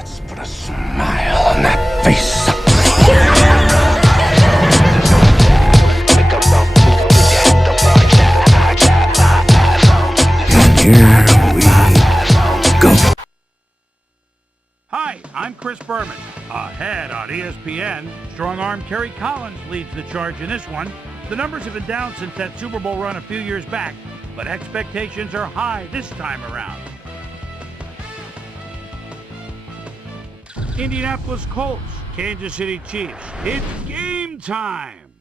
Let's put a smile on that face. Here we go. Hi, I'm Chris Berman. Ahead on ESPN, strong-arm Terry Collins leads the charge in this one. The numbers have been down since that Super Bowl run a few years back, but expectations are high this time around. Indianapolis Colts, Kansas City Chiefs. It's game time.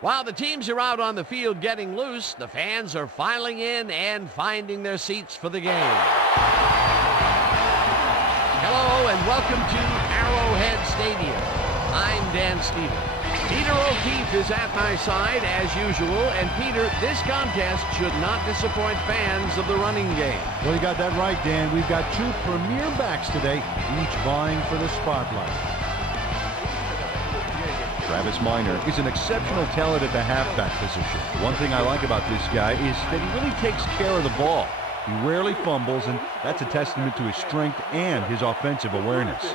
While the teams are out on the field getting loose, the fans are filing in and finding their seats for the game. Hello and welcome to Arrowhead Stadium. I'm Dan Stevens. Peter O'Keefe is at my side as usual, and Peter, this contest should not disappoint fans of the running game. Well, you got that right, Dan. We've got two premier backs today, each vying for the spotlight. Travis Minor is an exceptional talent at the halfback position. One thing I like about this guy is that he really takes care of the ball. He rarely fumbles, and that's a testament to his strength and his offensive awareness.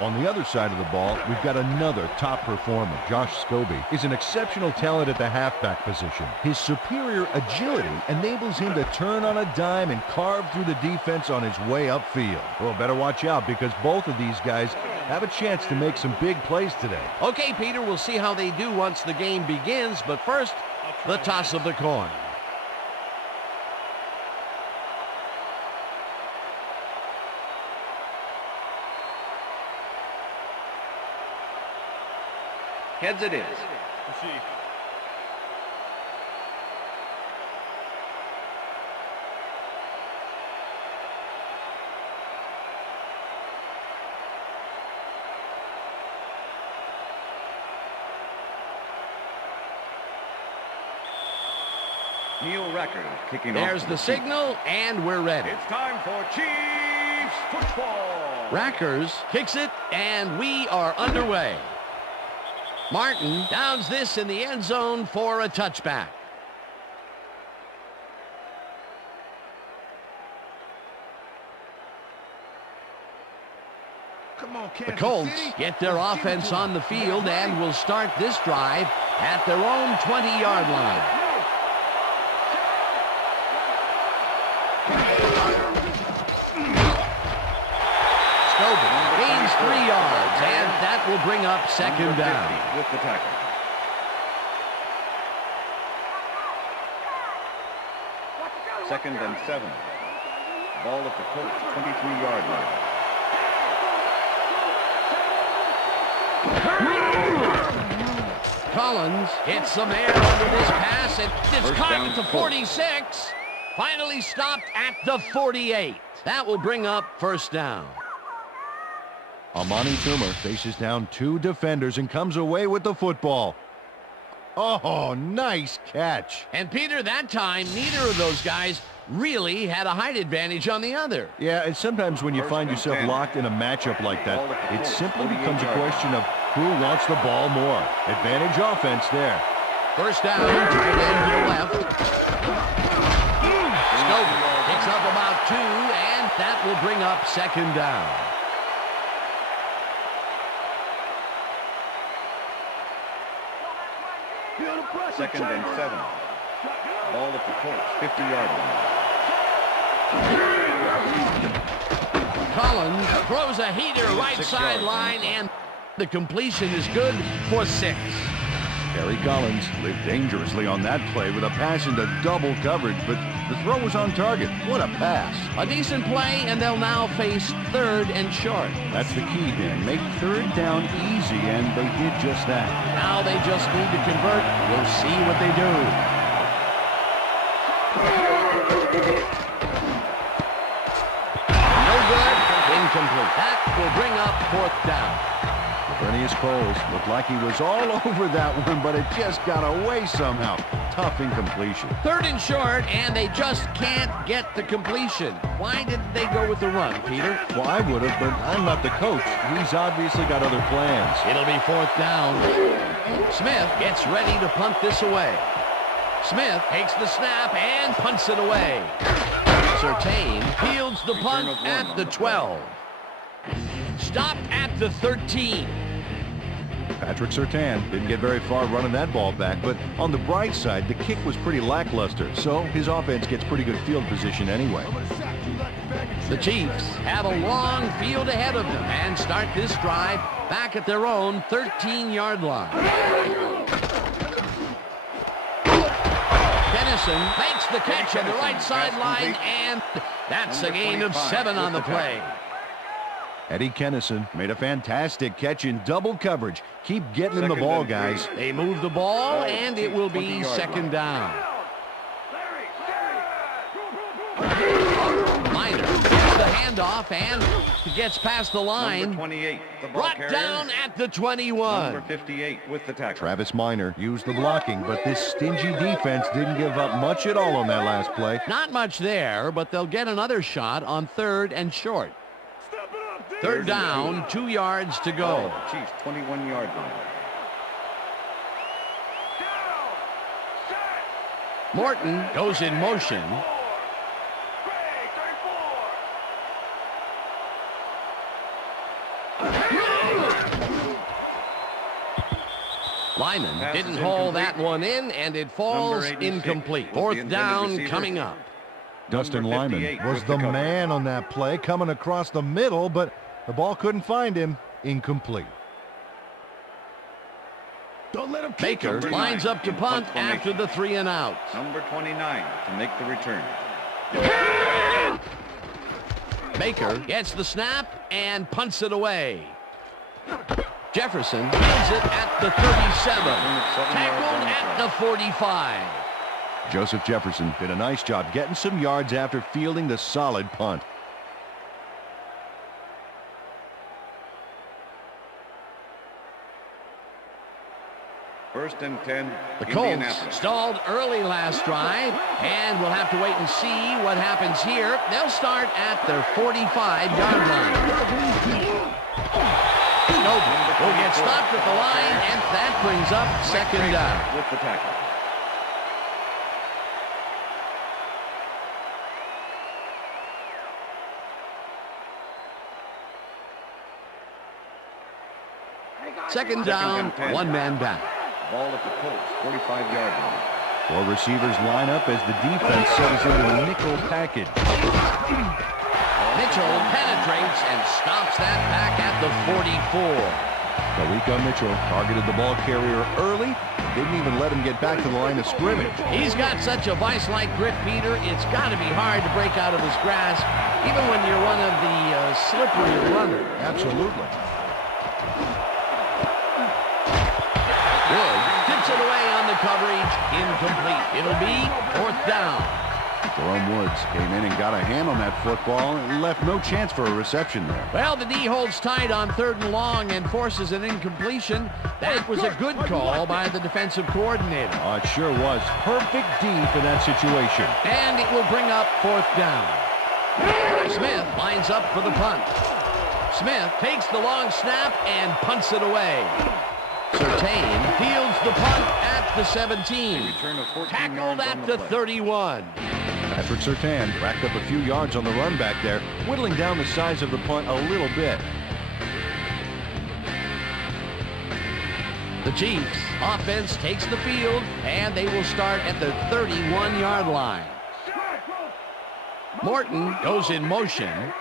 On the other side of the ball, we've got another top performer. Josh Scobie is an exceptional talent at the halfback position. His superior agility enables him to turn on a dime and carve through the defense on his way upfield. Well, better watch out because both of these guys have a chance to make some big plays today. Okay, Peter, we'll see how they do once the game begins, but first, the toss of the coin. Heads it is. Neil Record kicking off. There's the signal, and we're ready. It's time for Chiefs football. Rackers kicks it, and we are underway. Martin downs this in the end zone for a touchback. The Colts get their offense on the field and will start this drive at their own 20-yard line. Gains 3 yards, and that will bring up second down. With the tackle. Second and 7. Ball at the Colts 23-yard line. Collins hits some air under this pass, and it's First caught down, at the 46. Finally stopped at the 48. That will bring up first down. Amani Toomer faces down two defenders and comes away with the football. Oh, nice catch. And Peter, that time, neither of those guys really had a height advantage on the other. Yeah, and sometimes when you find yourself locked in a matchup like that, it simply becomes a question of who wants the ball more. Advantage offense there. First down, tight end to the left. Scobie picks up about 2, and that will bring up second down. Second and 7. Ball at the Colts 50-yard line. Collins throws a heater right sideline, and the completion is good for 6. Terry Collins lived dangerously on that play with a pass into double coverage, but the throw was on target. What a pass. A decent play, and they'll now face third and short. That's the key, Dan. Make third down easy, and they did just that. Now they just need to convert. We'll see what they do. No good. Incomplete. That will bring up fourth down. Bernius Coles looked like he was all over that one, but it just got away somehow. Tough incompletion. Third and short, and they just can't get the completion. Why didn't they go with the run, Peter? Well, I would have, but I'm not the coach. He's obviously got other plans. It'll be fourth down. Smith gets ready to punt this away. Smith takes the snap and punts it away. Surtain fields the punt at the 12. Stopped at the 13. Patrick Surtain didn't get very far running that ball back, but on the bright side, the kick was pretty lackluster, so his offense gets pretty good field position anyway. The Chiefs have a long field ahead of them and start this drive back at their own 13-yard line. Dennison makes the catch on the right sideline, and that's a gain of 7 on the play. Eddie Kennison made a fantastic catch in double coverage. Keep getting him the ball, guys. They move the ball, and it will be second down. Minor gets the handoff, and he gets past the line. Number 28, the ball Brought carrier. down at the 21. Number 58 with the tackle. Travis Minor used the blocking, but this stingy defense didn't give up much at all on that last play. Not much there, but they'll get another shot on 3rd and short. 3rd down, 2 yards to go. Chiefs 21-yard line. Morton goes in motion. Lyman didn't haul that one in, and it falls incomplete. 4th down coming up. Dustin Lyman was the man on that play, coming across the middle, but the ball couldn't find him. Incomplete. Baker lines up to punt after the 3 and out. Number 29 to make the return. Baker gets the snap and punts it away. Jefferson fields it at the 37. Tackled at the 45. Joseph Jefferson did a nice job getting some yards after fielding the solid punt. First and 10. The Colts stalled early last drive, and we'll have to wait and see what happens here. They'll start at their 45-yard line. Snowden will get stopped at the line, and that brings up second down. With the tackle. Second down, 1 man back. Ball at the Colts 45-yard line. 4 receivers line up as the defense settles into the nickel package. Mitchell penetrates and stops that back at the 44. Kalika Mitchell targeted the ball carrier early, didn't even let him get back to the line of scrimmage. He's got such a vice-like grip, Peter. It's got to be hard to break out of his grasp, even when you're one of the slippery runners. Absolutely. Wood tips it away on the coverage. Incomplete. It'll be 4th down. Jerome Woods came in and got a hand on that football and left no chance for a reception there. Well, the D holds tight on 3rd and long and forces an incompletion. That was a good call by the defensive coordinator. Oh, it sure was. Perfect D for that situation. And it will bring up 4th down. Smith lines up for the punt. Smith takes the long snap and punts it away. Surtain fields the punt at the 17. Tackled at the 31. Patrick Surtain racked up a few yards on the run back there, whittling down the size of the punt a little bit. The Chiefs offense takes the field, and they will start at the 31-yard line. Morton goes in motion.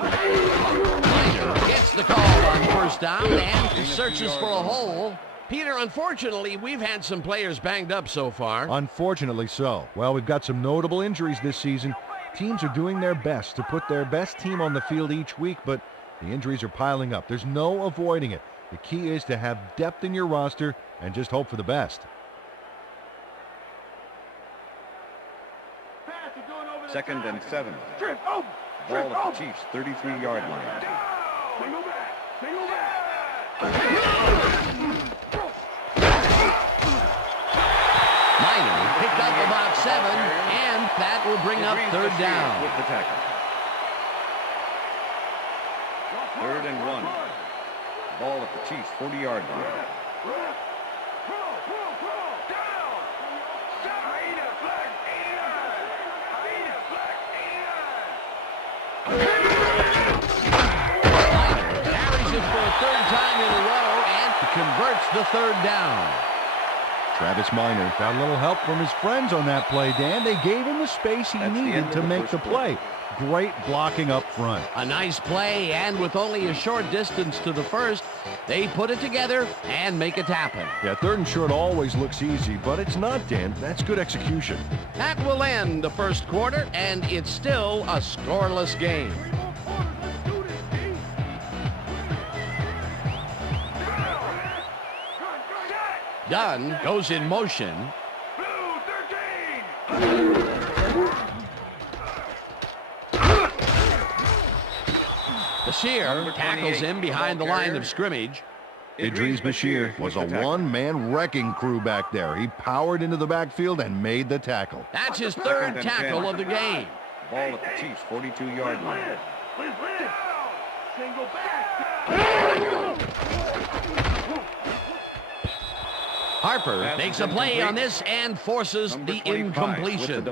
Minor gets the call on 1st down and searches for a hole. Peter, unfortunately, we've had some players banged up so far. Unfortunately so. Well, we've got some notable injuries this season. Teams are doing their best to put their best team on the field each week, but the injuries are piling up. There's no avoiding it. The key is to have depth in your roster and just hope for the best. 2nd and 7. Ball at the Chiefs 33-yard line. Minor picked up about 7, and that will bring up 3rd down. With the tackle. 3rd and 1. Ball at the Chiefs 40-yard line. Carries it for a third time in a row and converts the third down. Travis Minor got a little help from his friends on that play, Dan. They gave him the space he needed to make the play. Great blocking up front. A nice play, and with only a short distance to the first, they put it together and make it happen. Yeah, third and short always looks easy, but it's not, Dan. That's good execution. That will end the first quarter, and it's still a scoreless game. Dunn goes in motion. Bashir tackles him behind the line of scrimmage. Idris Bashir was a one-man wrecking crew back there. He powered into the backfield and made the tackle. That's his third tackle of the game. Ball at the Chiefs' 42-yard line. Harper makes a play on this and forces the incompletion.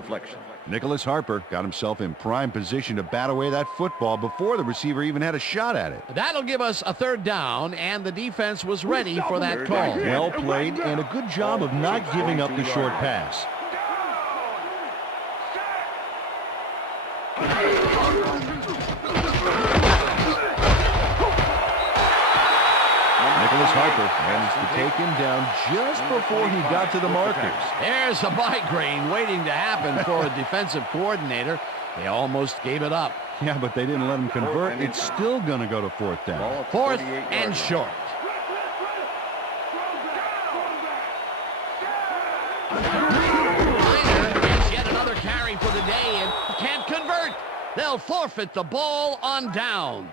Nicholas Harper got himself in prime position to bat away that football before the receiver even had a shot at it. That'll give us a third down, and the defense was ready for that call. Well played, and a good job of not giving up the short pass. Nicholas Harper managed to take him down just before he got to the markers. There's a migraine waiting to happen for a defensive coordinator. They almost gave it up. Yeah, but they didn't let him convert. It's still going to go to fourth down. Fourth and short. Minor gets yet another carry for the day and can't convert. They'll forfeit the ball on downs.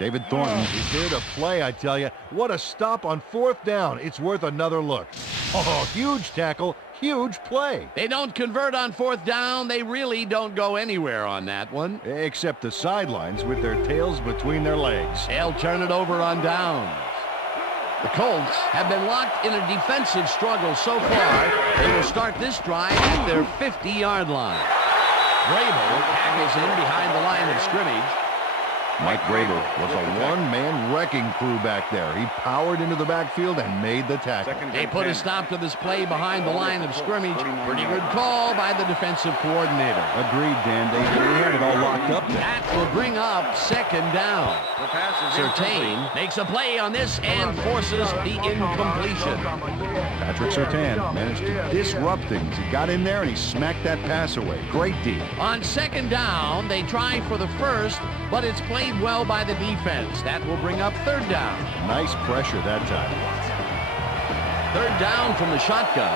David Thornton is here to play, I tell you. What a stop on fourth down. It's worth another look. Oh, huge tackle, huge play. They don't convert on fourth down. They really don't go anywhere on that one. Except the sidelines with their tails between their legs. They'll turn it over on downs. The Colts have been locked in a defensive struggle so far. They will start this drive at their 50-yard line. Grable tackles in behind the line of scrimmage. Mike Grable was a one-man wrecking crew back there. He powered into the backfield and made the tackle. They put a stop to this play behind the line of scrimmage. Pretty good call by the defensive coordinator. Agreed, Dan. They had it all locked up there. That will bring up second down. Surtain makes a play on this and forces the incompletion. Patrick Surtain managed to disrupt things. He got in there and he smacked that pass away. Great D. On second down, they try for the first, but it's played well by the defense. That will bring up third down. Nice pressure that time. Third down from the shotgun.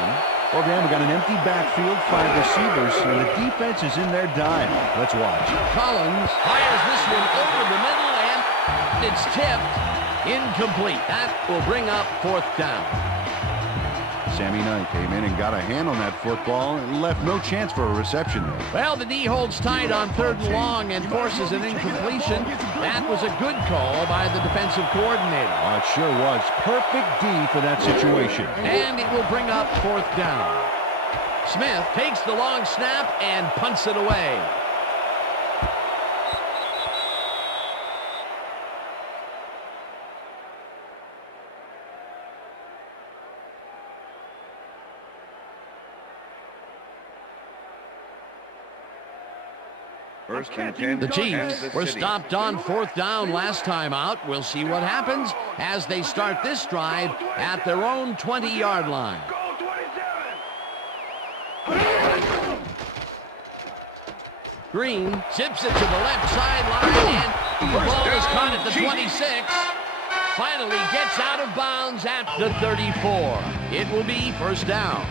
Well, Dan, we got an empty backfield, 5 receivers, and the defense is in their dime. Let's watch. Collins fires this one over the middle, and it's tipped. Incomplete. That will bring up fourth down. Sammy Knight came in and got a hand on that football and left no chance for a reception there. Well, the D holds tight on third and long and forces an incompletion. That was a good call by the defensive coordinator. Oh, it sure was. Perfect D for that situation. And it will bring up fourth down. Smith takes the long snap and punts it away. The Chiefs were stopped on fourth down last time out. We'll see what happens as they start this drive at their own 20-yard line. Green zips it to the left sideline, and the ball is caught at the 26. Finally gets out of bounds at the 34. It will be first down.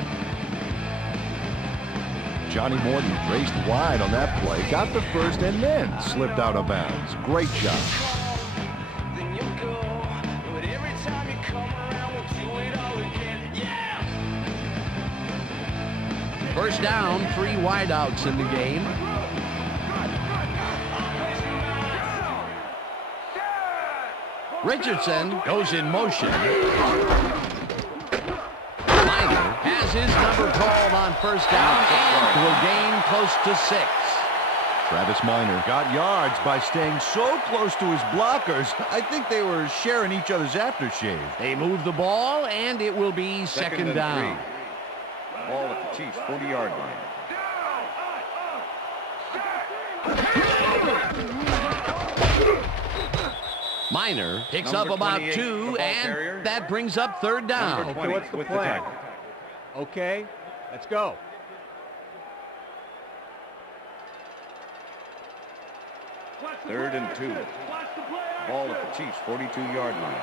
Johnny Morton raced wide on that play, got the first, and then slipped out of bounds. Great job. First down, 3 wideouts in the game. Richardson goes in motion. Minor has his number called on first down and will gain close to 6. Travis Minor got yards by staying so close to his blockers. I think they were sharing each other's aftershave. They move the ball, and it will be second down. 3. Ball at the Chiefs' 40-yard line. Minor picks up about 2, and that brings up third down. Okay, what's the plan? Okay, let's go. Third and 2. Ball at the Chiefs' 42-yard line.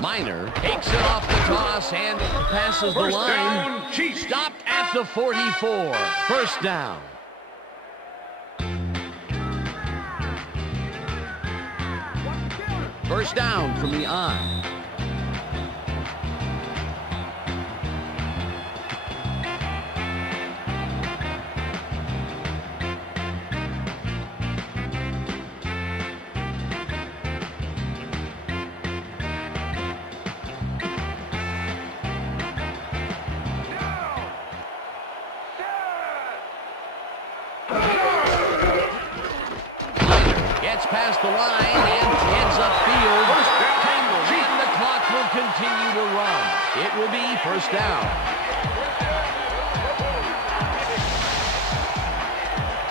Minor takes it off the toss and passes the line. Stopped at the 44. First down. First down from the I. Past the line and ends upfield. Tangled, and the clock will continue to run. It will be first down.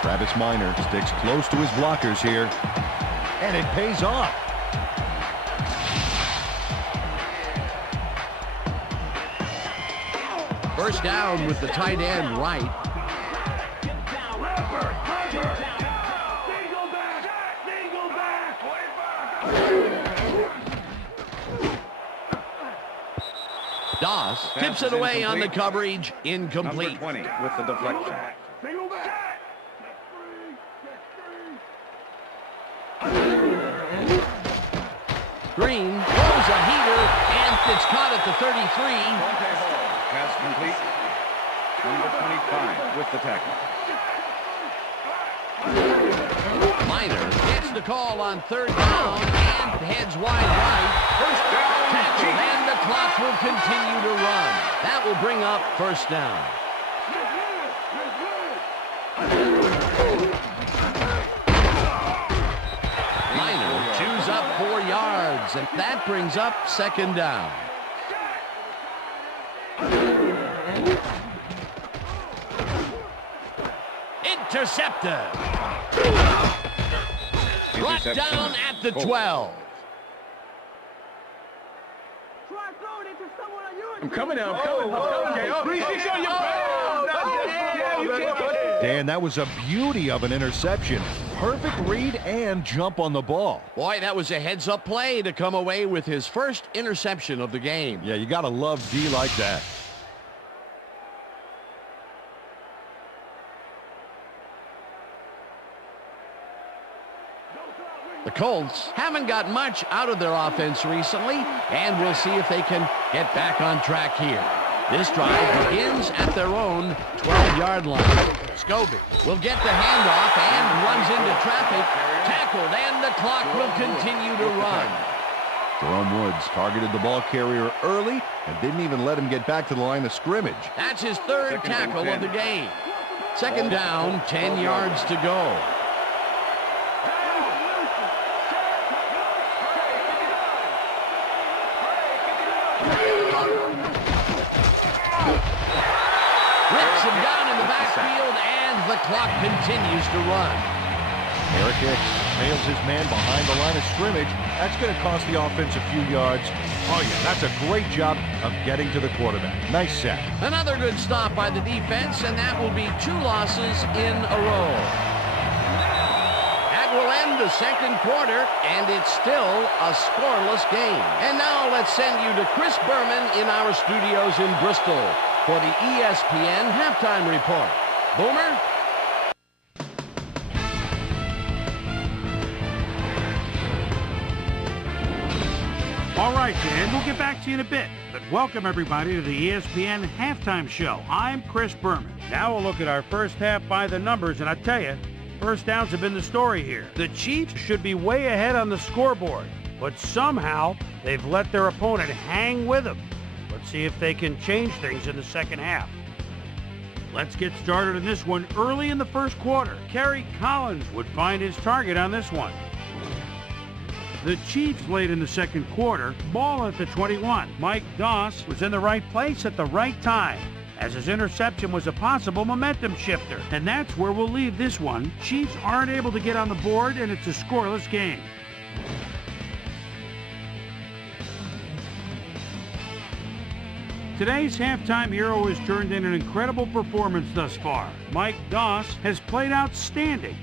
Travis Minor sticks close to his blockers here, and it pays off. First down with the tight end right. Doss tips it away on the coverage. Incomplete. Number 20 with the deflection. Green throws a heater, and it's caught at the 33. Pass complete. Number 25 with the tackle. Minor gets the call on third down and heads wide right. First down. Tackle, and the clock will continue to run. That will bring up first down. Minor chews up 4 yards, and that brings up second down. Intercepted. Brought down at the 12. I'm coming now. Dan, that was a beauty of an interception. Perfect read and jump on the ball. Boy, that was a heads-up play to come away with his first interception of the game. Yeah, you got to love D like that. The Colts haven't got much out of their offense recently, and we'll see if they can get back on track here. This drive begins at their own 12-yard line. Scobie will get the handoff and runs into traffic. Tackled, and the clock will continue to run. Jerome Woods targeted the ball carrier early and didn't even let him get back to the line of scrimmage. That's his third tackle of the game. Second down, 10 yards to go. Rips him down in the backfield, and the clock continues to run. Eric Hicks tails his man behind the line of scrimmage. That's going to cost the offense a few yards. Oh, yeah, that's a great job of getting to the quarterback. Nice sack. Another good stop by the defense, and that will be 2 losses in a row. That will end the second quarter, and it's still a scoreless game. And now let's send you to Chris Berman in our studios in Bristol for the ESPN Halftime Report. Boomer? All right, Dan, we'll get back to you in a bit. But welcome, everybody, to the ESPN Halftime Show. I'm Chris Berman. Now we'll look at our first half by the numbers, and I tell you, First downs have been the story here. The Chiefs should be way ahead on the scoreboard, but somehow they've let their opponent hang with them. Let's see if they can change things in the second half. Let's get started in this one early in the first quarter. Kerry Collins would find his target on this one. The Chiefs late in the second quarter, ball at the 21. Mike Doss was in the right place at the right time, as his interception was a possible momentum shifter. And that's where we'll leave this one. Chiefs aren't able to get on the board, and it's a scoreless game. Today's halftime hero has turned in an incredible performance thus far. Mike Doss has played outstanding.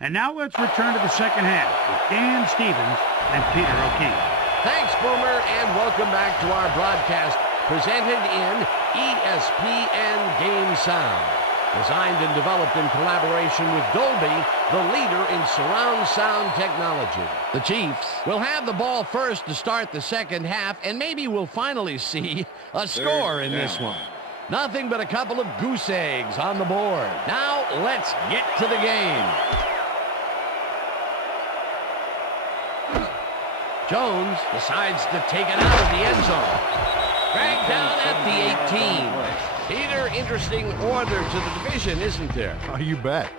And now let's return to the second half with Dan Stevens and Peter O'Keefe. Thanks, Boomer, and welcome back to our broadcast presented in ESPN Game Sound. Designed and developed in collaboration with Dolby, the leader in surround sound technology. The Chiefs will have the ball first to start the second half, and maybe we'll finally see a score in this one. Nothing but a couple of goose eggs on the board. Now, let's get to the game. Jones decides to take it out of the end zone. Dragged down at the 18. Peter, interesting order to the division, isn't there? Oh, you bet.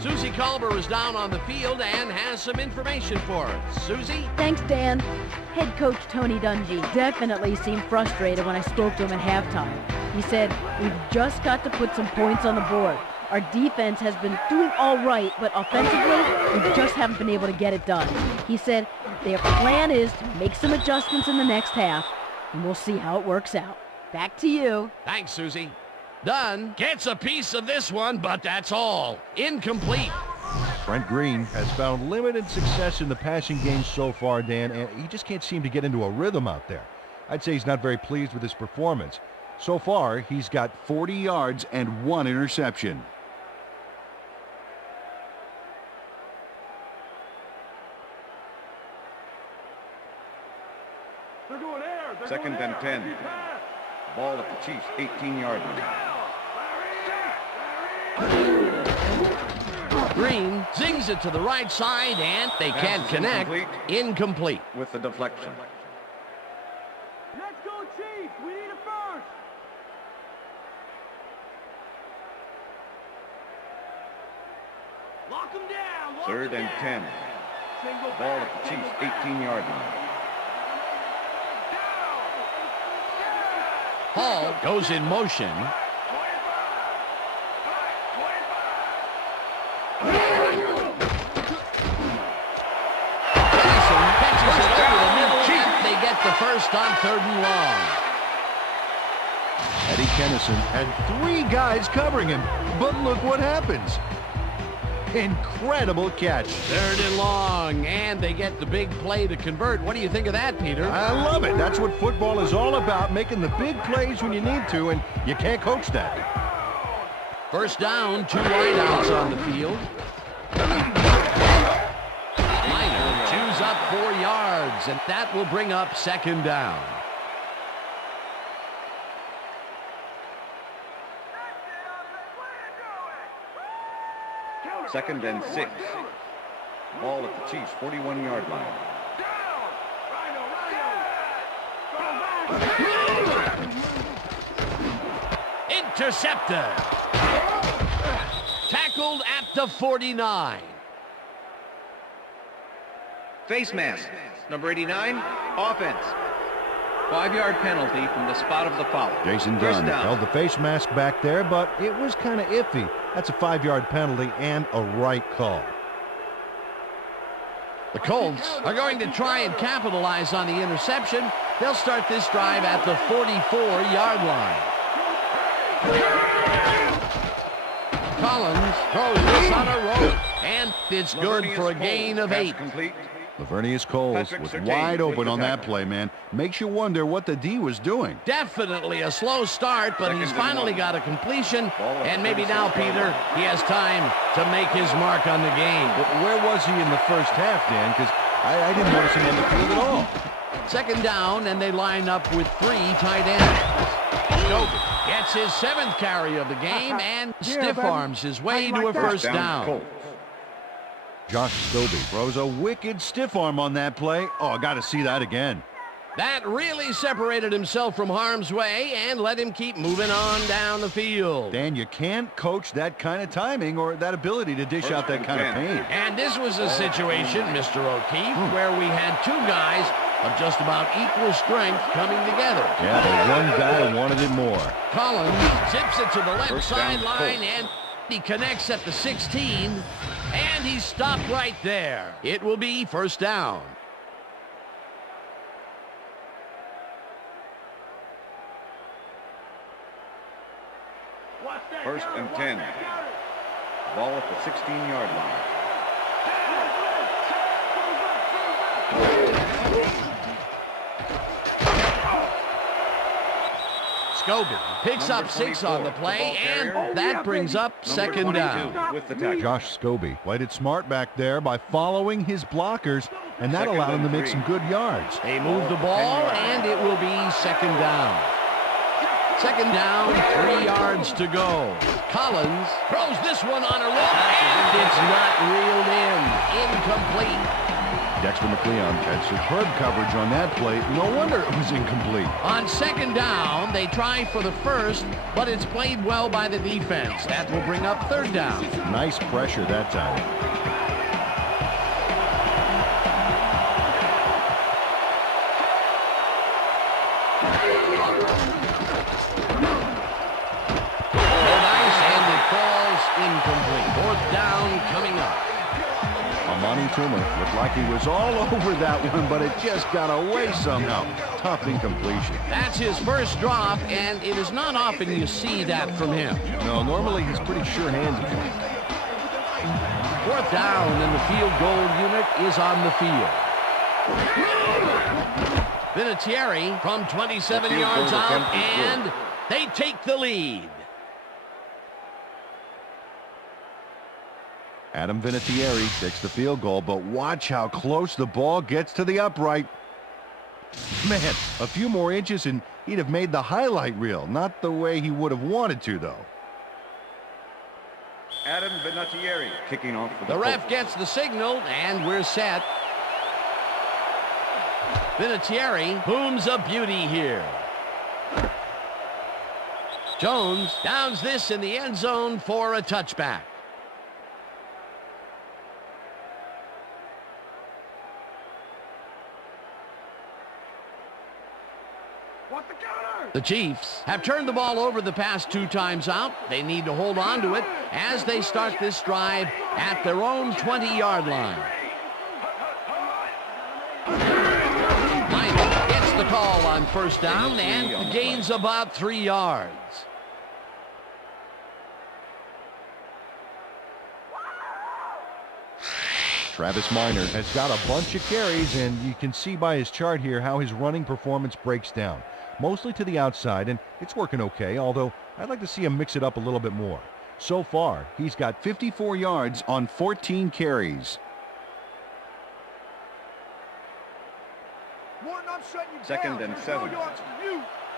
Susie Culber is down on the field and has some information for us. Susie? Thanks, Dan. Head coach Tony Dungy definitely seemed frustrated when I spoke to him at halftime. He said, "We've just got to put some points on the board. Our defense has been doing all right, but offensively, we just haven't been able to get it done." He said their plan is to make some adjustments in the next half, and we'll see how it works out. Back to you. Thanks, Susie. Dunn gets a piece of this one, but that's all. Incomplete. Brent Green has found limited success in the passing game so far, Dan, and he just can't seem to get into a rhythm out there. I'd say he's not very pleased with his performance. So far, he's got 40 yards and 1 interception. Second and 10. Ball at the Chiefs' 18-yard line. Green zings it to the right side, and they can't connect. Incomplete. With the deflection. Let's go, Chiefs! We need a first! Lock them down! Third and 10. Ball at the Chiefs' 18-yard line. Hall goes in motion. Catches it over the middle, and they get the first on 3rd and long. Eddie Kennison had 3 guys covering him, but look what happens. Incredible catch. 3rd and long, and they get the big play to convert. What do you think of that, Peter? I love it. That's what football is all about, making the big plays when you need to, and you can't coach that. First down, 2 wideouts on the field. Minor chews up 4 yards, and that will bring up 2nd down. Second and 6. Ball at the Chiefs' 41-yard line. Intercepted. Tackled at the 49. Face mask, number 89, offense. 5-yard penalty from the spot of the foul. Jason Dunn held the face mask back there, but it was kind of iffy. That's a 5-yard penalty and a right call. The Colts are going to try and capitalize on the interception. They'll start this drive at the 44-yard line. Collins throws this on a rope, and it's good for a gain of 8. Complete. Lavernius Coles was wide open on that play, man. Makes you wonder what the D was doing. Definitely a slow start, but he's finally got a completion, and maybe now, Peter, he has time to make his mark on the game. But where was he in the first half, Dan? Because I didn't notice him on the field at all. Second down, and they line up with 3 tight ends. Scobie gets his 7th carry of the game and stiff arms his way to a first down. Colts. Josh Scobie throws a wicked stiff arm on that play. Oh, I got to see that again. That really separated himself from harm's way and let him keep moving on down the field. Dan, you can't coach that kind of timing or that ability to dish out that kind of pain. And this was a situation, Mr. O'Keefe, where we had 2 guys of just about equal strength coming together. Yeah, but one guy wanted it more. Collins zips it to the left First down, sideline, Colts. and he connects at the 16, and he's stopped right there. It will be first down. First and 10. Ball at the 16-yard line. Scobie picks up 6 on the play, and that brings up second down. With the tackle. Josh Scobie played it smart back there by following his blockers, and that Second allowed him to and make 3. some good yards. They move the ball, and it will be second down. Second down, 3 yards to go. Collins throws this one on a roll, and it's not reeled in. Incomplete. Dexter McLeon had superb coverage on that play. No wonder it was incomplete. On second down, they try for the first, but it's played well by the defense. That will bring up third down. Nice pressure that time. Incomplete. Fourth down coming up. Amani Toomer looked like he was all over that one, but it just got away somehow. Tough incompletion. That's his first drop, and it is not often you see that from him. No, normally he's pretty sure-handed. Fourth down, and the field goal unit is on the field. Vinatieri from 27 yards out, and they take the lead. Adam Vinatieri takes the field goal, but watch how close the ball gets to the upright. Man, a few more inches and he'd have made the highlight reel. Not the way he would have wanted to, though. Adam Vinatieri kicking off for the ref gets the signal, and we're set. Vinatieri booms a beauty here. Jones downs this in the end zone for a touchback. The Chiefs have turned the ball over the past 2 times out. They need to hold on to it as they start this drive at their own 20-yard line. Minor gets the call on first down and gains about 3 yards. Travis Minor has got a bunch of carries, and you can see by his chart here how his running performance breaks down. Mostly to the outside, and it's working okay, although I'd like to see him mix it up a little bit more. So far, he's got 54 yards on 14 carries. Second and 7. Ball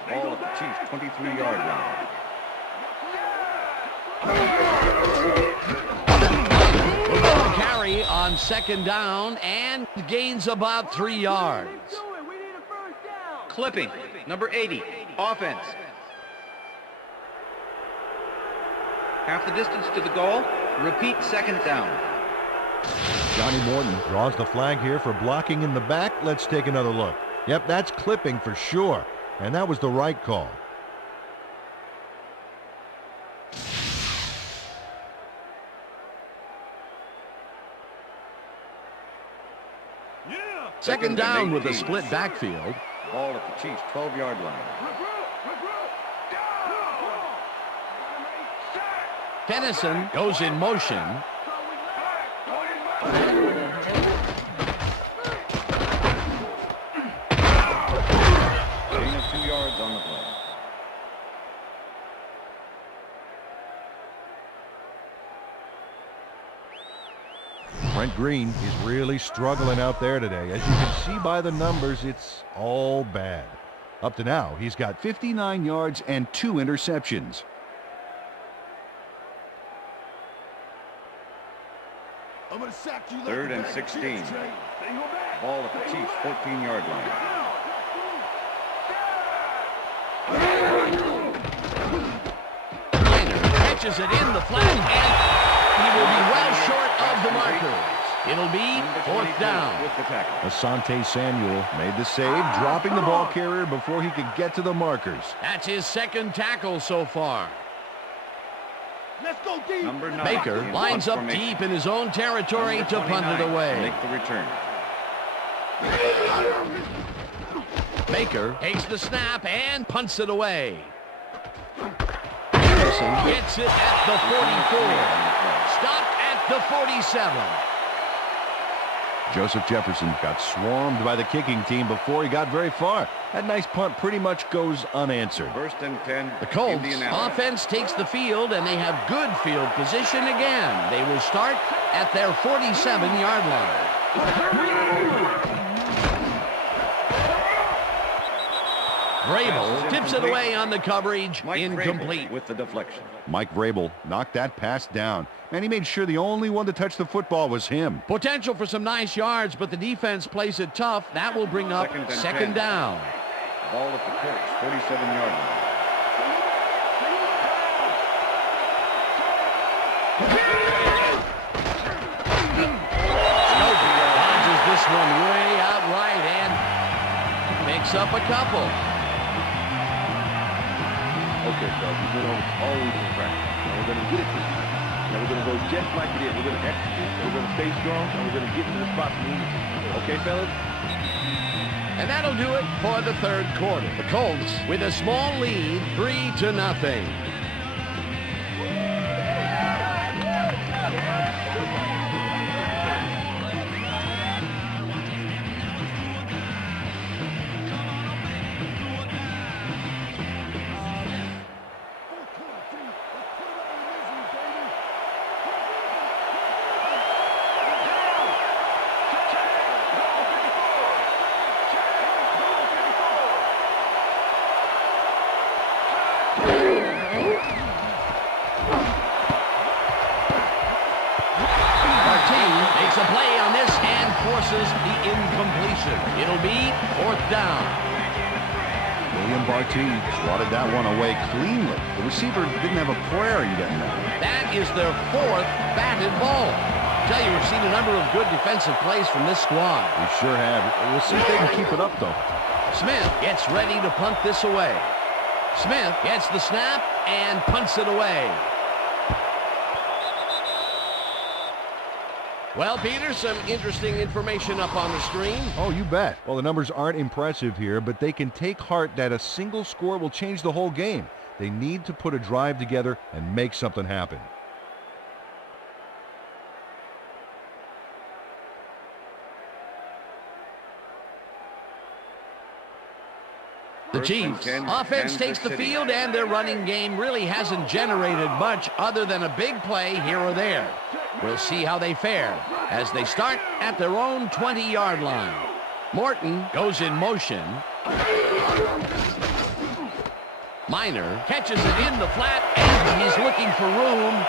at the Chiefs' 23-yard line. Carry on second down and gains about 3 yards. Clipping, number 80, offense. Half the distance to the goal. Repeat second down. Johnny Morton draws the flag here for blocking in the back. Let's take another look. Yep, that's clipping for sure. And that was the right call. Second down with a split backfield. Ball at the Chiefs' 12-yard line. Kennison goes in motion. Gain of 2 yards on the play. Trent Green is really struggling out there today. As you can see by the numbers, it's all bad. Up to now, he's got 59 yards and 2 interceptions. I'm gonna sack you. 3rd and 16. Ball at the Chiefs' 14-yard line. Minor catches it in the flat, and he will be well short of the markers. It'll be 4th down. With the tackle. Asante Samuel made the save, dropping the ball carrier before he could get to the markers. That's his 2nd tackle so far. Let's go deep. Number 9. Baker in lines punt up formation. deep in his own territory Number to punt 29 it away. Make the return. Baker takes the snap and punts it away. Peterson gets it at the 44. Stopped at the 47. Joseph Jefferson got swarmed by the kicking team before he got very far. That nice punt pretty much goes unanswered. 1st and 10. The Colts Indianapolis. offense takes the field, and they have good field position again. They will start at their 47-yard line. Vrabel tips it away on the coverage. Mike Incomplete. Vrabel with the deflection. Mike Vrabel knocked that pass down, and he made sure the only one to touch the football was him. Potential for some nice yards, but the defense plays it tough. That will bring up 2nd and 2nd 10. down. Ball at the Colts' 47-yard line. Dodges this one way out right and picks up a couple. Okay, Doug, we're going to always in practice. Now we're going to get it this time. Now we're going to go just like it is. We're going to execute, and we're going to stay strong, and we're going to get to the spots we need to. Okay, fellas? And that'll do it for the 3rd quarter. The Colts with a small lead, 3-0. Makes a play on this and forces the incompletion. It'll be 4th down. William Barty swatted that one away cleanly. The receiver didn't have a prayer in getting that one. That is their 4th batted ball. I tell you, we've seen a number of good defensive plays from this squad. We sure have. We'll see if they can keep it up, though. Smith gets ready to punt this away. Smith gets the snap and punts it away. Well, Peter, some interesting information up on the screen. Oh, you bet. Well, the numbers aren't impressive here, but they can take heart that a single score will change the whole game. They need to put a drive together and make something happen. The Chiefs offense takes the field, and their running game really hasn't generated much other than a big play here or there. We'll see how they fare as they start at their own 20-yard line. Morton goes in motion. Minor catches it in the flat, and he's looking for room.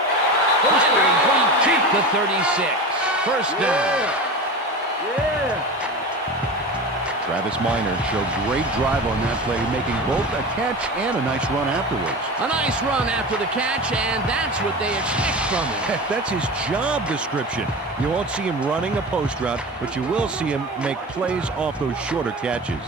Minor complete to 36. 1st down. Travis Minor showed great drive on that play, making both a catch and a nice run afterwards. A nice run after the catch, and that's what they expect from him. That's his job description. You won't see him running a post route, but you will see him make plays off those shorter catches.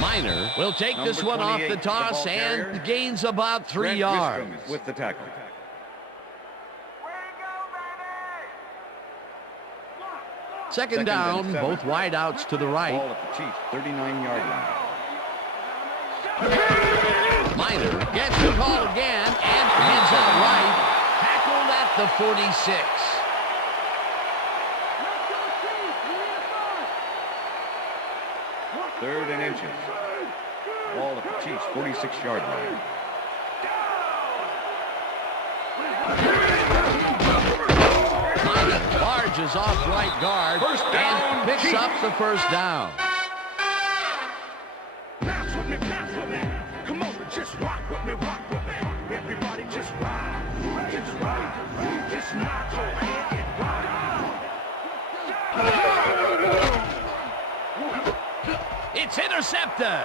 Minor will take this one off the toss and gains about 3 yards. With the tackle. Second down, both wideouts to the right. Ball at the Chiefs' 39-yard line. Minor gets the call again and heads out right. Tackled at the 46. 3rd and inches. Ball at the Chiefs' 46-yard line. Barges off right guard and picks up the first down. Bounce with me, bounce with me. Come on, just rock with me, rock with me. Everybody just rock, just rock, just knock your head and rock. It's intercepted.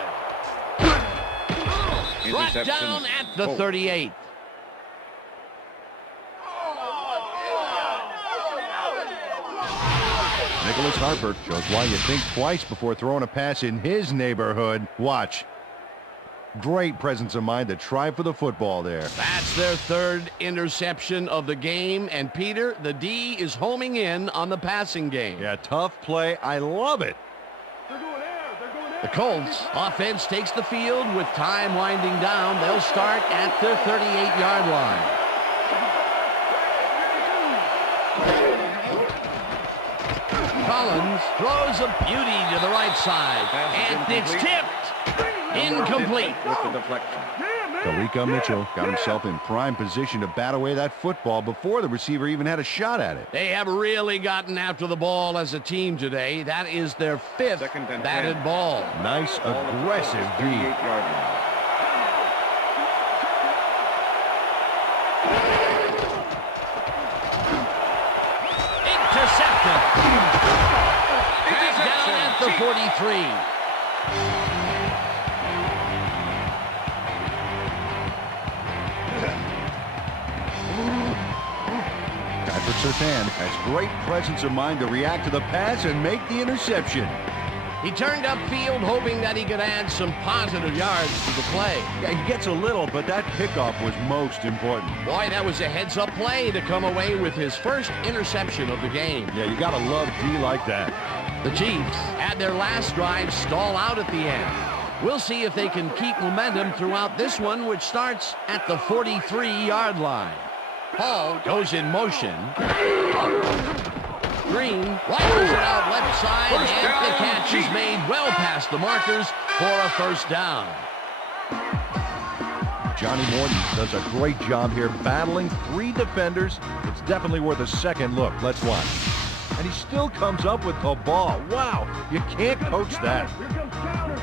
Brought down at the 38. Nicholas Harper shows why you think twice before throwing a pass in his neighborhood. Watch. Great presence of mind to try for the football there. That's their 3rd interception of the game. And Peter, the D is homing in on the passing game. Yeah, tough play. I love it. The Colts offense takes the field with time winding down. They'll start at their 38-yard line. Collins throws a beauty to the right side, and it's tipped. Incomplete. With the deflection. Kalika Mitchell got himself in prime position to bat away that football before the receiver even had a shot at it. They have really gotten after the ball as a team today. That is their 5th batted ball. Nice, aggressive D. 38-yard line. Intercepted. Back down at the 43. Surtain has great presence of mind to react to the pass and make the interception. He turned upfield hoping that he could add some positive yards to the play. Yeah, he gets a little, but that pickoff was most important. Boy, that was a heads-up play to come away with his first interception of the game. Yeah, you got to love D like that. The Chiefs had their last drive stall out at the end. We'll see if they can keep momentum throughout this one, which starts at the 43-yard line. Hall goes in motion. Green rifles it out left side, and the catch is made well past the markers for a first down. Johnny Morton does a great job here battling 3 defenders. It's definitely worth a second look. Let's watch. And he still comes up with the ball. Wow, you can't coach that.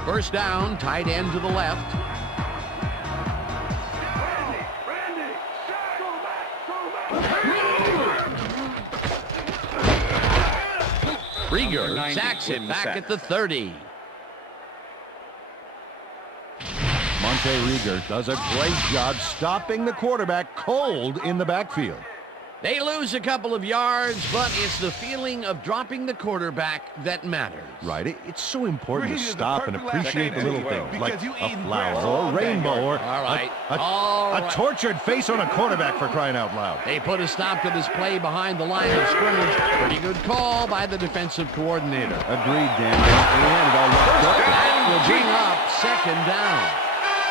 First down, tight end to the left. Rieger sacks it back at the 30. Monte Rieger does a great job stopping the quarterback cold in the backfield. They lose a couple of yards, but it's the feeling of dropping the quarterback that matters. Right. It's so important to stop and appreciate the little things, like a flower or a rainbow or a tortured face on a quarterback, for crying out loud. They put a stop to this play behind the line of scrimmage. Pretty good call by the defensive coordinator. Agreed, Dan. That will bring up second down.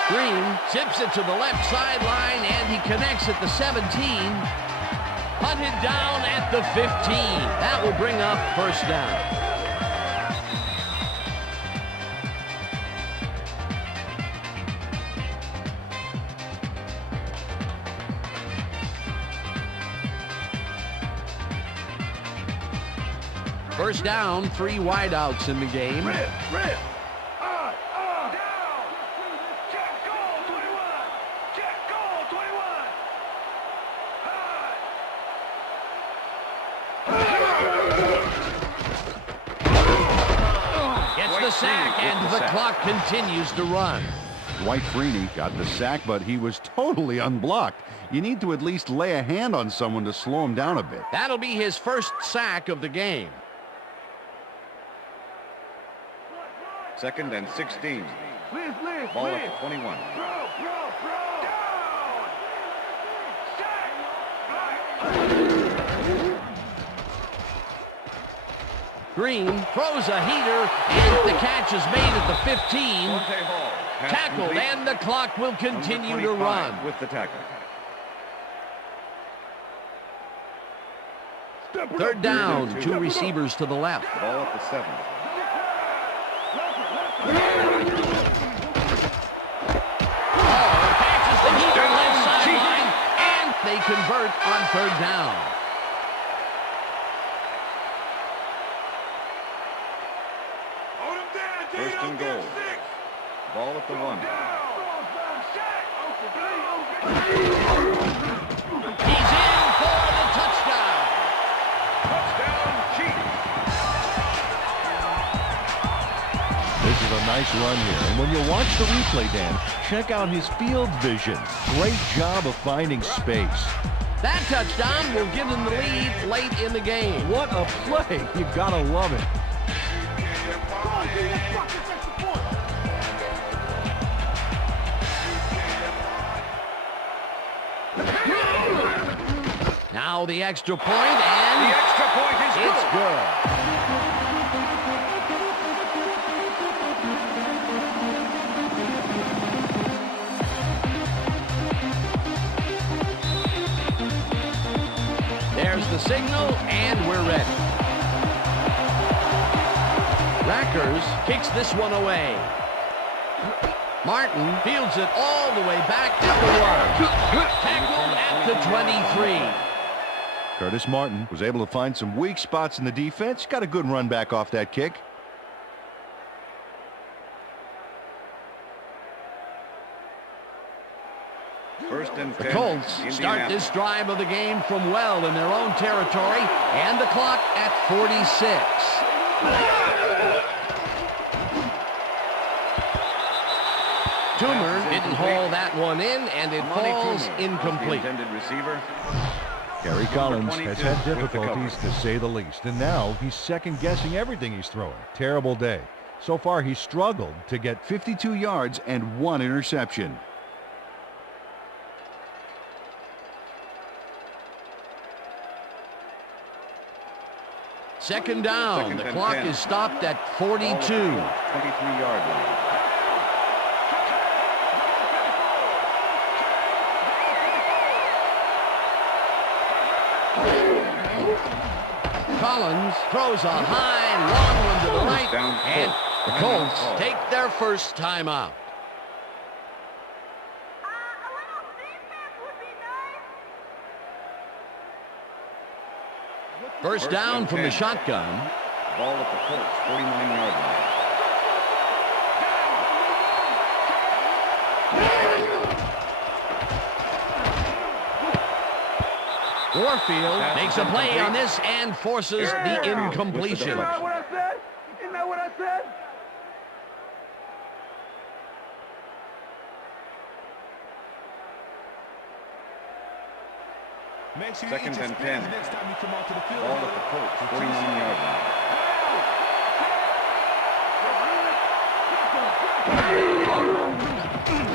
Green tips it to the left sideline, and he connects at the 17. Hunted down at the 15. That will bring up first down. First down, 3 wideouts in the game. Rip. The sack, and the clock continues to run. Dwight Freeney got the sack, but he was totally unblocked. You need to at least lay a hand on someone to slow him down a bit. That'll be his first sack of the game. 2nd and 16. Ball at the 21. Green throws a heater, and the catch is made at the 15. Tackled, and the clock will continue to run. With the tackle. Third down, 2 receivers to the left. Ball at the 7. Catches the heater left sideline, and they convert on 3rd down. First and goal. Ball at the 1. He's in for the touchdown. Touchdown, Chiefs. This is a nice run here. And when you watch the replay, Dan, check out his field vision. Great job of finding space. That touchdown will give them the lead late in the game. What a play. You gotta love it. Now the extra point, and The extra point is it's good. There's the signal, and we're ready. Rackers kicks this one away. Martin fields it all the way back at the 1. Tackled at the 23. Curtis Martin was able to find some weak spots in the defense. Got a good run back off that kick. First and 10. The Colts start this drive of the game from well in their own territory, and the clock at 46. Toomer didn't haul that one in, and it falls incomplete. The intended receiver. Gary Collins has had 22 with the difficulties, to say the least, and now he's second-guessing everything he's throwing. Terrible day. So far, he's struggled to get 52 yards and 1 interception. Second down. Second The and clock 10. is stopped at 42. 23-yard line. Collins throws a high, long one to the right, Down and Colts. the Colts take their first timeout. First down and from the 10. shotgun. Ball at the Colts, 49-yard line. Warfield makes a play on this and forces the incompletion. Isn't that what I said? Isn't that what I said? Second and 10. Ball at the Colts, 49-yard line.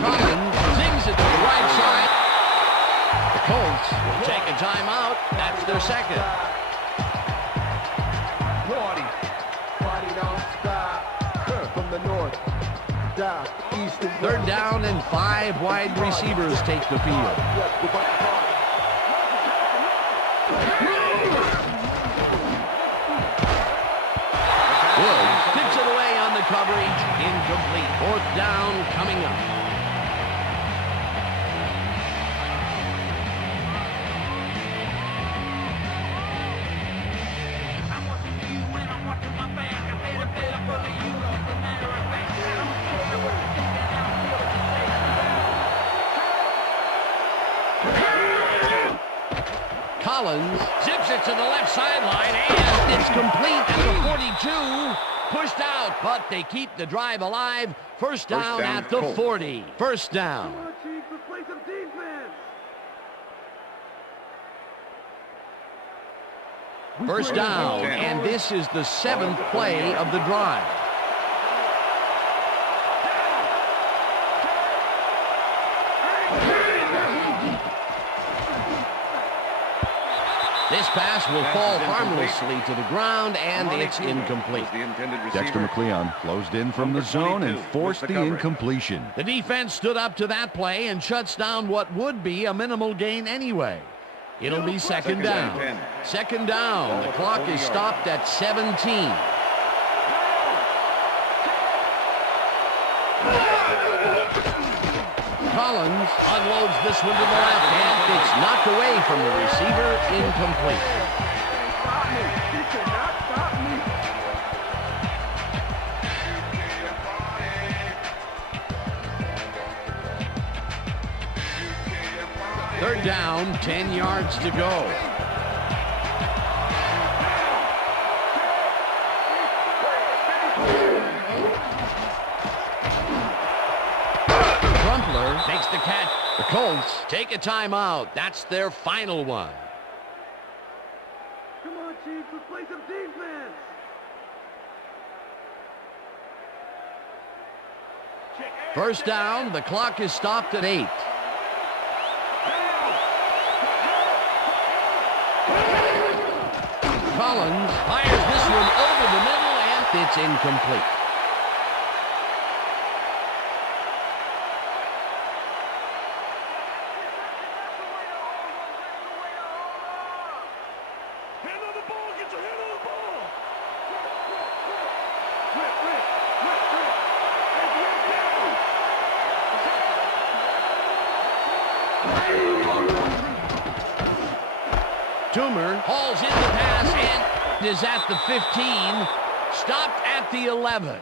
Collins zings it to the right side. The Colts will take a timeout. That's their second. Party don't stop. From the north, south, east, and Third down and 5 wide receivers take the field. Woods tips it away on the coverage. Incomplete. 4th down coming up. Collins zips it to the left sideline, and it's complete at the 42. Pushed out, but they keep the drive alive. First down at the Colts. 40. First down. First down, and this is the 7th play of the drive. This pass will fall harmlessly to the ground, and it's incomplete. The intended Dexter receiver. McLeon closed in from the zone and forced the incompletion. The defense stood up to that play and shuts down what would be a minimal gain anyway. It'll be second down. Second down. The clock is stopped at 17. Collins unloads this one to the left, and it's knocked away from the receiver, incomplete. Stop me. You cannot stop me. Third down, 10 yards to go. Crumpler takes the catch. The Colts take a timeout. That's their final one. Come on, Chiefs. Let's play some defense. First down, the clock is stopped at 8. Collins fires this one over the middle, and it's incomplete. Hand on the ball. Get your hand on the ball. Toomer hauls in the pass and is at the 15, stopped at the 11.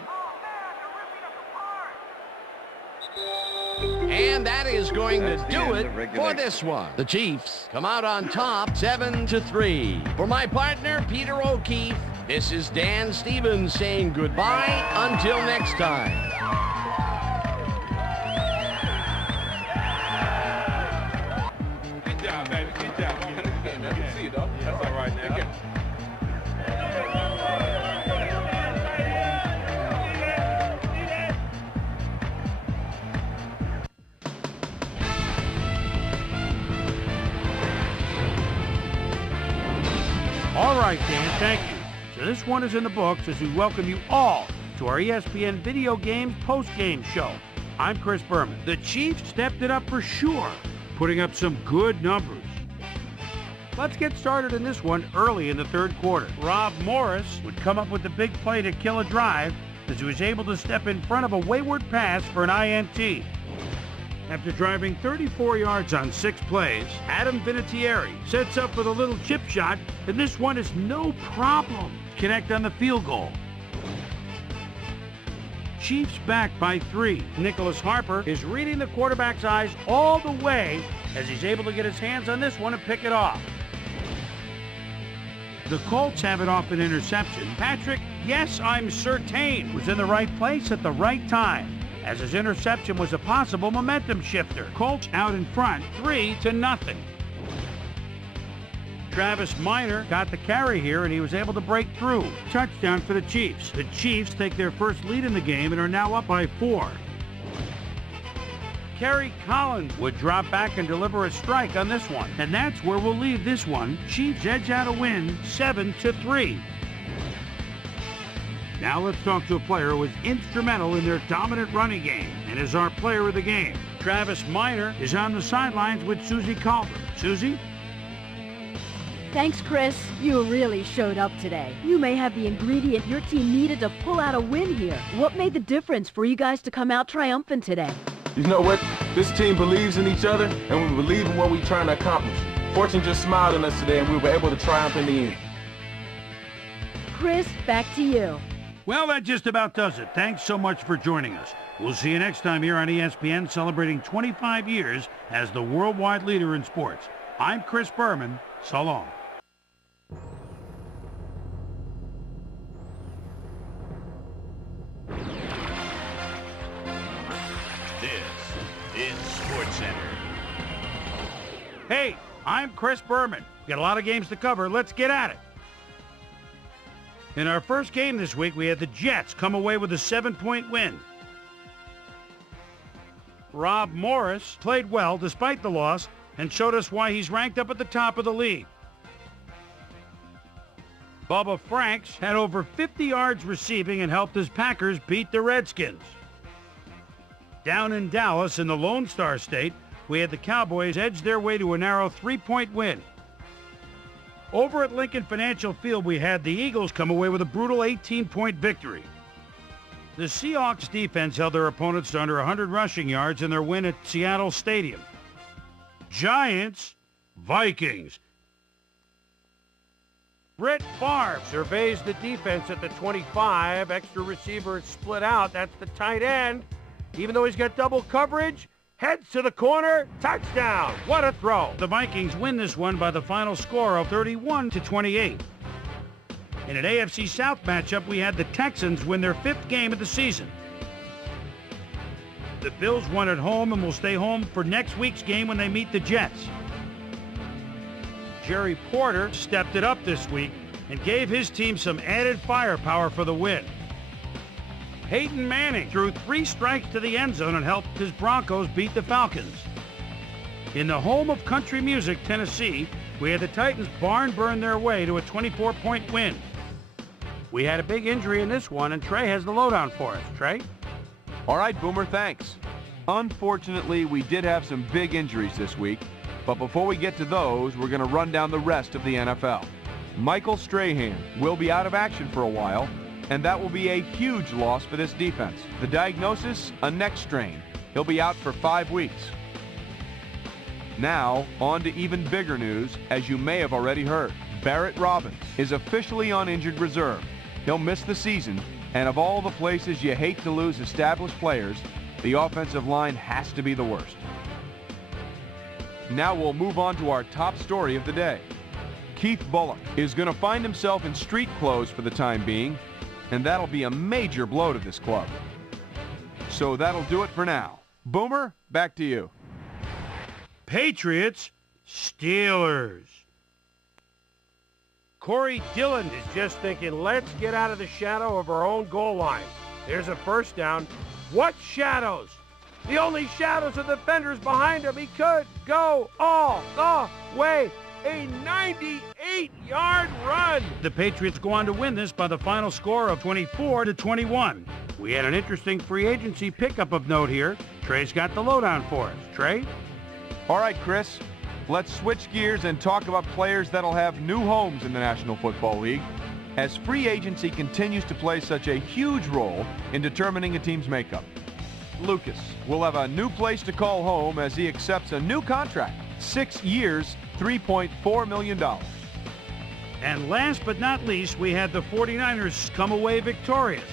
And that is going to do it for this one. The Chiefs come out on top 7-3. For my partner, Peter O'Keefe, this is Dan Stevens saying goodbye until next time. Good job, baby. Good job. Good to see you, though. That's all right now. All right, Dan, thank you. So this one is in the books as we welcome you all to our ESPN Video Games post-game show. I'm Chris Berman. The Chiefs stepped it up for sure, putting up some good numbers. Let's get started in this one early in the third quarter. Rob Morris would come up with the big play to kill a drive as he was able to step in front of a wayward pass for an INT. After driving 34 yards on 6 plays, Adam Vinatieri sets up with a little chip shot, and this one is no problem to connect on the field goal. Chiefs back by 3. Nicholas Harper is reading the quarterback's eyes all the way as he's able to get his hands on this one and pick it off. The Colts have it off an interception. Patrick, yes, I'm certain, was in the right place at the right time, as his interception was a possible momentum shifter. Colts out in front, 3-0. Travis Minor got the carry here, and he was able to break through. Touchdown for the Chiefs. The Chiefs take their first lead in the game and are now up by 4. Kerry Collins would drop back and deliver a strike on this one, and that's where we'll leave this one. Chiefs edge out a win, 7-3. Now let's talk to a player who was instrumental in their dominant running game and is our player of the game. Travis Minor is on the sidelines with Susie Calder. Susie? Thanks, Chris. You really showed up today. You may have the ingredient your team needed to pull out a win here. What made the difference for you guys to come out triumphant today? You know what? This team believes in each other, and we believe in what we're trying to accomplish. Fortune just smiled on us today, and we were able to triumph in the end. Chris, back to you. Well, that just about does it. Thanks so much for joining us. We'll see you next time here on ESPN, celebrating 25 years as the worldwide leader in sports. I'm Chris Berman. So long. This is SportsCenter. Hey, I'm Chris Berman. We got a lot of games to cover. Let's get at it. In our first game this week, we had the Jets come away with a 7-point win. Rob Morris played well despite the loss and showed us why he's ranked up at the top of the league. Bubba Franks had over 50 yards receiving and helped his Packers beat the Redskins. Down in Dallas in the Lone Star State, we had the Cowboys edge their way to a narrow 3-point win. Over at Lincoln Financial Field, we had the Eagles come away with a brutal 18-point victory. The Seahawks defense held their opponents to under 100 rushing yards in their win at Seattle Stadium. Giants, Vikings. Brett Favre surveys the defense at the 25. Extra receiver split out. That's the tight end. Even though he's got double coverage, heads to the corner, touchdown. What a throw. The Vikings win this one by the final score of 31-28. In an AFC South matchup, we had the Texans win their 5th game of the season. The Bills won at home and will stay home for next week's game when they meet the Jets. Jerry Porter stepped it up this week and gave his team some added firepower for the win. Peyton Manning threw 3 strikes to the end zone and helped his Broncos beat the Falcons. In the home of country music, Tennessee, we had the Titans barn burn their way to a 24-point win. We had a big injury in this one, and Trey has the lowdown for us. Trey? All right, Boomer, thanks. Unfortunately, we did have some big injuries this week, but before we get to those, we're going to run down the rest of the NFL. Michael Strahan will be out of action for a while, and that will be a huge loss for this defense. The diagnosis, a neck strain. He'll be out for 5 weeks. Now, on to even bigger news, as you may have already heard. Barrett Robbins is officially on injured reserve. He'll miss the season, and of all the places you hate to lose established players, the offensive line has to be the worst. Now we'll move on to our top story of the day. Keith Bulluck is going to find himself in street clothes for the time being, and that'll be a major blow to this club. So that'll do it for now. Boomer, back to you. Patriots, Steelers. Corey Dillon is just thinking, let's get out of the shadow of our own goal line. There's a first down. What shadows? The only shadows are the defenders behind him. He could go all the way. A 98-yard run. The Patriots go on to win this by the final score of 24-21. We had an interesting free agency pickup of note here. Trey's got the lowdown for us. Trey? All right, Chris. Let's switch gears and talk about players that'll have new homes in the National Football League, as free agency continues to play such a huge role in determining a team's makeup. Lucas will have a new place to call home as he accepts a new contract. 6 years, $3.4 million. And last but not least, we had the 49ers come away victorious.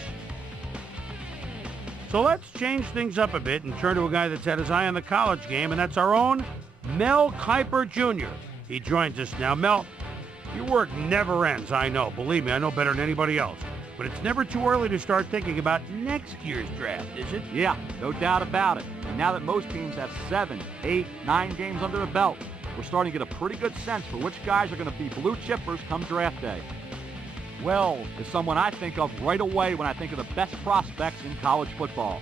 So let's change things up a bit and turn to a guy that's had his eye on the college game, and that's our own Mel Kiper Jr. He joins us now. Mel, your work never ends, I know. Believe me, I know better than anybody else. But it's never too early to start thinking about next year's draft, is it? Yeah, no doubt about it. And now that most teams have 7, 8, 9 games under their belt, we're starting to get a pretty good sense for which guys are going to be blue chippers come draft day. Well, is someone I think of right away when I think of the best prospects in college football.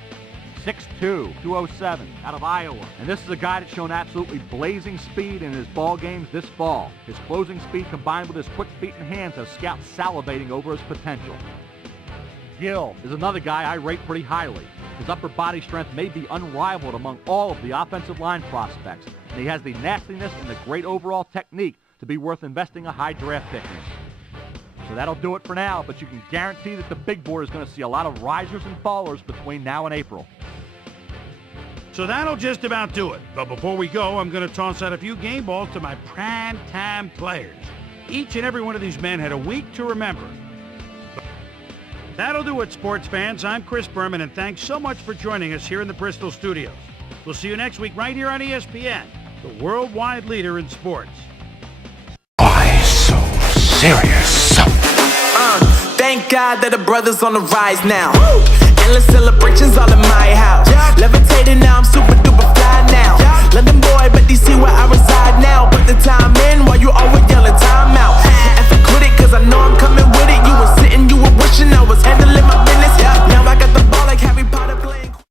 6'2", 207, out of Iowa. And this is a guy that's shown absolutely blazing speed in his ball games this fall. His closing speed combined with his quick feet and hands have scouts salivating over his potential. Gill is another guy I rate pretty highly. His upper body strength may be unrivaled among all of the offensive line prospects, and he has the nastiness and the great overall technique to be worth investing a high draft pick in. So that'll do it for now, but you can guarantee that the big board is going to see a lot of risers and fallers between now and April. So that'll just about do it. But before we go, I'm going to toss out a few game balls to my prime-time players. Each and every one of these men had a week to remember. That'll do it, sports fans. I'm Chris Berman, and thanks so much for joining us here in the Bristol studios. We'll see you next week right here on ESPN, the worldwide leader in sports. Why so serious? Thank God that the brothers on the rise now. Endless celebrations all in my house. Levitating now, I'm super